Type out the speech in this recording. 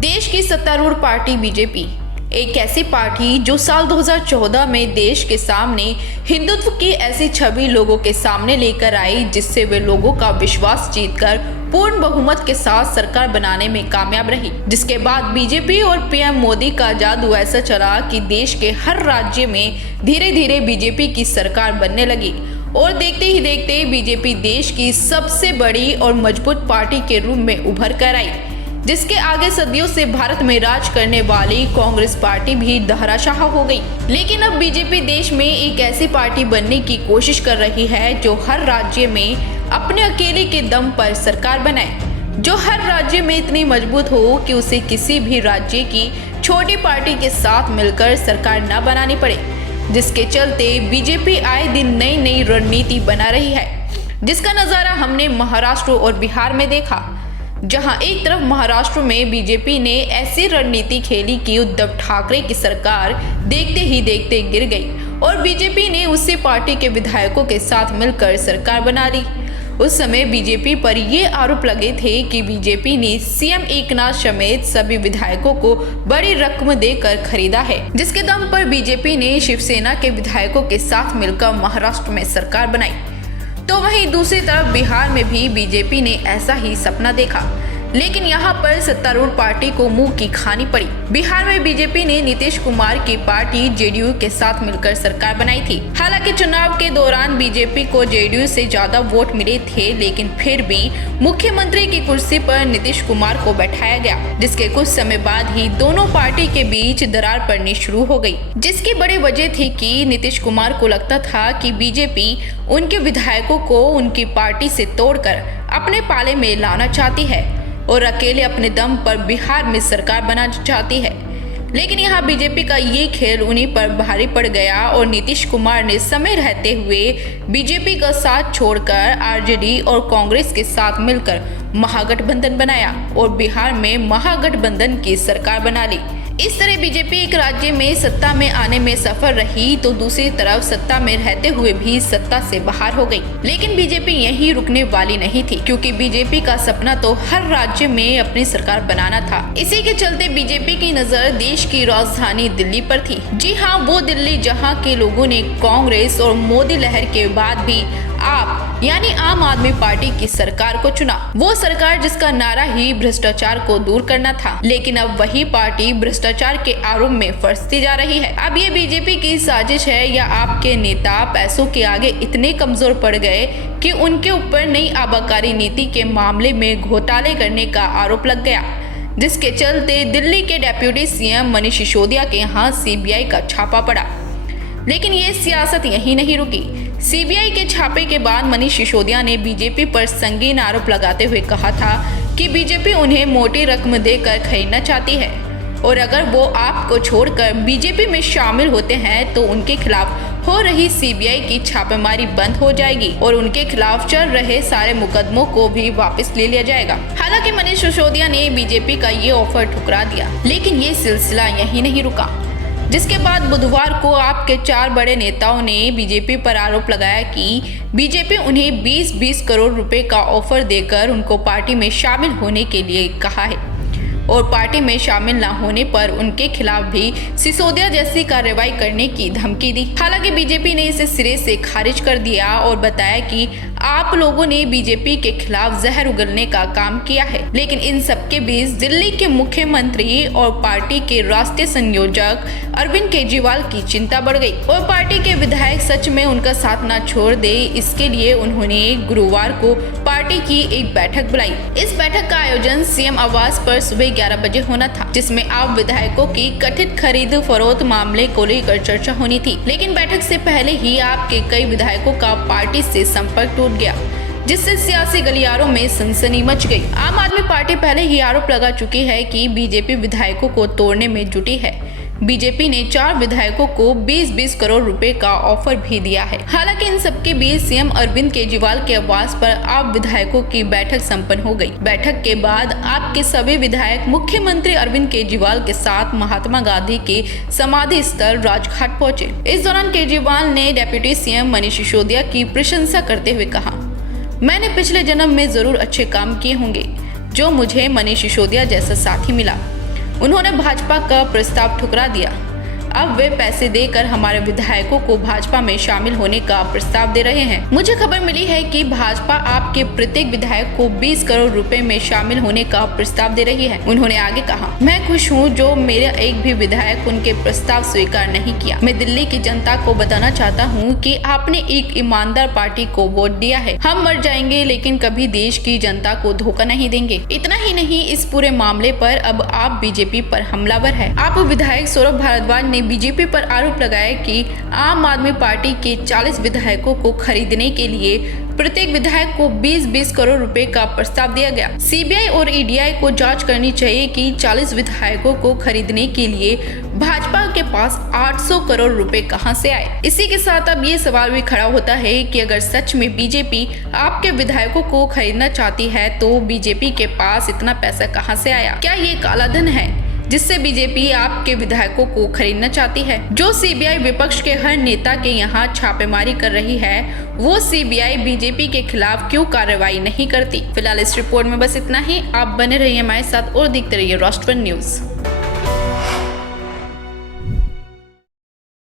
देश की सत्तारूढ़ पार्टी बीजेपी एक ऐसी पार्टी जो साल 2014 में देश के सामने हिंदुत्व की ऐसी छवि लोगों के सामने लेकर आई, जिससे वे लोगों का विश्वास जीतकर पूर्ण बहुमत के साथ सरकार बनाने में कामयाब रही। जिसके बाद बीजेपी और पीएम मोदी का जादू ऐसा चला कि देश के हर राज्य में धीरे धीरे बीजेपी की सरकार बनने लगी और देखते ही देखते बीजेपी देश की सबसे बड़ी और मजबूत पार्टी के रूप में उभर कर आई, जिसके आगे सदियों से भारत में राज करने वाली कांग्रेस पार्टी भी धराशाह हो गई। लेकिन अब बीजेपी देश में एक ऐसी पार्टी बनने की कोशिश कर रही है जो हर राज्य में अपने अकेले के दम पर सरकार बनाए, जो हर राज्य में इतनी मजबूत हो कि उसे किसी भी राज्य की छोटी पार्टी के साथ मिलकर सरकार न बनानी पड़े। जिसके चलते बीजेपी आए दिन नई नई रणनीति बना रही है, जिसका नजारा हमने महाराष्ट्र और बिहार में देखा, जहां एक तरफ महाराष्ट्र में बीजेपी ने ऐसी रणनीति खेली कि उद्धव ठाकरे की सरकार देखते ही देखते गिर गई और बीजेपी ने उसी पार्टी के विधायकों के साथ मिलकर सरकार बना ली। उस समय बीजेपी पर ये आरोप लगे थे कि बीजेपी ने सीएम एकनाथ समेत सभी विधायकों को बड़ी रकम देकर खरीदा है, जिसके दम पर बीजेपी ने शिवसेना के विधायकों के साथ मिलकर महाराष्ट्र में सरकार बनाई। तो वहीं दूसरी तरफ बिहार में भी बीजेपी ने ऐसा ही सपना देखा, लेकिन यहाँ पर सत्तारूढ़ पार्टी को मुंह की खानी पड़ी। बिहार में बीजेपी ने नीतीश कुमार की पार्टी जेडीयू के साथ मिलकर सरकार बनाई थी। हालांकि चुनाव के दौरान बीजेपी को जेडीयू से ज्यादा वोट मिले थे, लेकिन फिर भी मुख्यमंत्री की कुर्सी पर नीतीश कुमार को बैठाया गया, जिसके कुछ समय बाद ही दोनों पार्टी के बीच दरार पड़नी शुरू हो गई। जिसकी बड़ी वजह थी कि नीतीश कुमार को लगता था कि बीजेपी उनके विधायकों को उनकी पार्टी से तोड़कर अपने पाले में लाना चाहती है और अकेले अपने दम पर बिहार में सरकार बनाना चाहती है। लेकिन यहाँ बीजेपी का ये खेल उन्हीं पर भारी पड़ गया और नीतीश कुमार ने समय रहते हुए बीजेपी का साथ छोड़कर आरजेडी और कांग्रेस के साथ मिलकर महागठबंधन बनाया और बिहार में महागठबंधन की सरकार बना ली। इस तरह बीजेपी एक राज्य में सत्ता में आने में सफल रही तो दूसरी तरफ सत्ता में रहते हुए भी सत्ता से बाहर हो गई। लेकिन बीजेपी यहीं रुकने वाली नहीं थी, क्योंकि बीजेपी का सपना तो हर राज्य में अपनी सरकार बनाना था। इसी के चलते बीजेपी की नजर देश की राजधानी दिल्ली पर थी। जी हाँ, वो दिल्ली जहाँ के लोगों ने कांग्रेस और मोदी लहर के बाद भी आप यानी आम आदमी पार्टी की सरकार को चुना। वो सरकार जिसका नारा ही भ्रष्टाचार को दूर करना था। लेकिन अब वही पार्टी भ्रष्टाचार के आरोप में फंसती जा रही है। अब ये बीजेपी की साजिश है या आपके नेता पैसों के आगे इतने कमजोर पड़ गए कि उनके ऊपर नई आबकारी नीति के मामले में घोटाले करने का आरोप लग गया, जिसके चलते दिल्ली के डेप्यूटी सीएम मनीष सिसोदिया के यहाँ सीबीआई का छापा पड़ा। लेकिन ये सियासत यहीं नहीं रुकी। सीबीआई के छापे के बाद मनीष सिसोदिया ने बीजेपी पर संगीन आरोप लगाते हुए कहा था कि बीजेपी उन्हें मोटी रकम देकर खरीदना चाहती है और अगर वो आपको छोड़कर बीजेपी में शामिल होते हैं तो उनके खिलाफ हो रही सीबीआई की छापेमारी बंद हो जाएगी और उनके खिलाफ चल रहे सारे मुकदमों को भी वापस ले लिया जाएगा। हालांकि मनीष सिसोदिया ने बीजेपी का ये ऑफर ठुकरा दिया, लेकिन ये सिलसिला यहीं नहीं रुका। जिसके बाद बुधवार को आपके 4 बड़े नेताओं ने बीजेपी पर आरोप लगाया कि बीजेपी उन्हें 20-20 करोड़ रुपए का ऑफर देकर उनको पार्टी में शामिल होने के लिए कहा है और पार्टी में शामिल न होने पर उनके खिलाफ भी सिसोदिया जैसी कार्रवाई करने की धमकी दी। हालांकि बीजेपी ने इसे सिरे से खारिज कर दिया और बताया कि आप लोगों ने बीजेपी के खिलाफ जहर उगलने का काम किया है। लेकिन इन सबके बीच दिल्ली के मुख्यमंत्री और पार्टी के राष्ट्रीय संयोजक अरविंद केजरीवाल की चिंता बढ़ गई और पार्टी के विधायक सच में उनका साथ न छोड़ दे, इसके लिए उन्होंने गुरुवार को पार्टी की एक बैठक बुलाई। इस बैठक का आयोजन सीएम आवास पर सुबह 11 बजे होना था, जिसमें आप विधायकों की कथित खरीद फरोख्त मामले को लेकर चर्चा होनी थी। लेकिन बैठक से पहले ही आपके कई विधायकों का पार्टी से संपर्क टूट गया, जिससे सियासी गलियारों में सनसनी मच गई। आम आदमी पार्टी पहले ही आरोप लगा चुकी है कि बीजेपी विधायकों को तोड़ने में जुटी है। बीजेपी ने 4 विधायकों को 20-20 करोड़ रुपए का ऑफर भी दिया है। हालांकि इन सबके बीच सीएम अरविंद केजरीवाल के आवास पर आप विधायकों की बैठक संपन्न हो गई। बैठक के बाद आपके सभी विधायक मुख्यमंत्री अरविंद केजरीवाल के साथ महात्मा गांधी के समाधि स्थल राजघाट पहुंचे। इस दौरान केजरीवाल ने डेप्यूटी सीएम मनीष सिसोदिया की प्रशंसा करते हुए कहा, मैंने पिछले जन्म में जरूर अच्छे काम किए होंगे जो मुझे मनीष सिसोदिया जैसा साथी मिला। उन्होंने भाजपा का प्रस्ताव ठुकरा दिया। अब वे पैसे देकर हमारे विधायकों को भाजपा में शामिल होने का प्रस्ताव दे रहे हैं। मुझे खबर मिली है कि भाजपा आपके प्रत्येक विधायक को 20 करोड़ रुपए में शामिल होने का प्रस्ताव दे रही है। उन्होंने आगे कहा, मैं खुश हूं जो मेरा एक भी विधायक उनके प्रस्ताव स्वीकार नहीं किया। मैं दिल्ली की जनता को बताना चाहता हूं कि आपने एक ईमानदार पार्टी को वोट दिया है। हम मर जाएंगे लेकिन कभी देश की जनता को धोखा नहीं देंगे। इतना ही नहीं, इस पूरे मामले पर अब आप बीजेपी पर हमलावर है। आप विधायक सौरभ भारद्वाज ने बीजेपी पर आरोप लगाया कि आम आदमी पार्टी के 40 विधायकों को खरीदने के लिए प्रत्येक विधायक को 20-20 करोड़ रुपए का प्रस्ताव दिया गया। सीबीआई और ईडीआई को जांच करनी चाहिए कि 40 विधायकों को खरीदने के लिए भाजपा के पास 800 करोड़ रुपए कहां से आए। इसी के साथ अब ये सवाल भी खड़ा होता है कि अगर सच में बीजेपी आपके विधायकों को खरीदना चाहती है तो बीजेपी के पास इतना पैसा कहां से आया? क्या ये काला धन है जिससे बीजेपी आपके विधायकों को खरीदना चाहती है? जो सीबीआई विपक्ष के हर नेता के यहाँ छापेमारी कर रही है, वो सीबीआई बीजेपी के खिलाफ क्यों कार्रवाई नहीं करती? फिलहाल इस रिपोर्ट में बस इतना ही। आप बने रहिए हमारे साथ और देखते रहिए राष्ट्रवन न्यूज।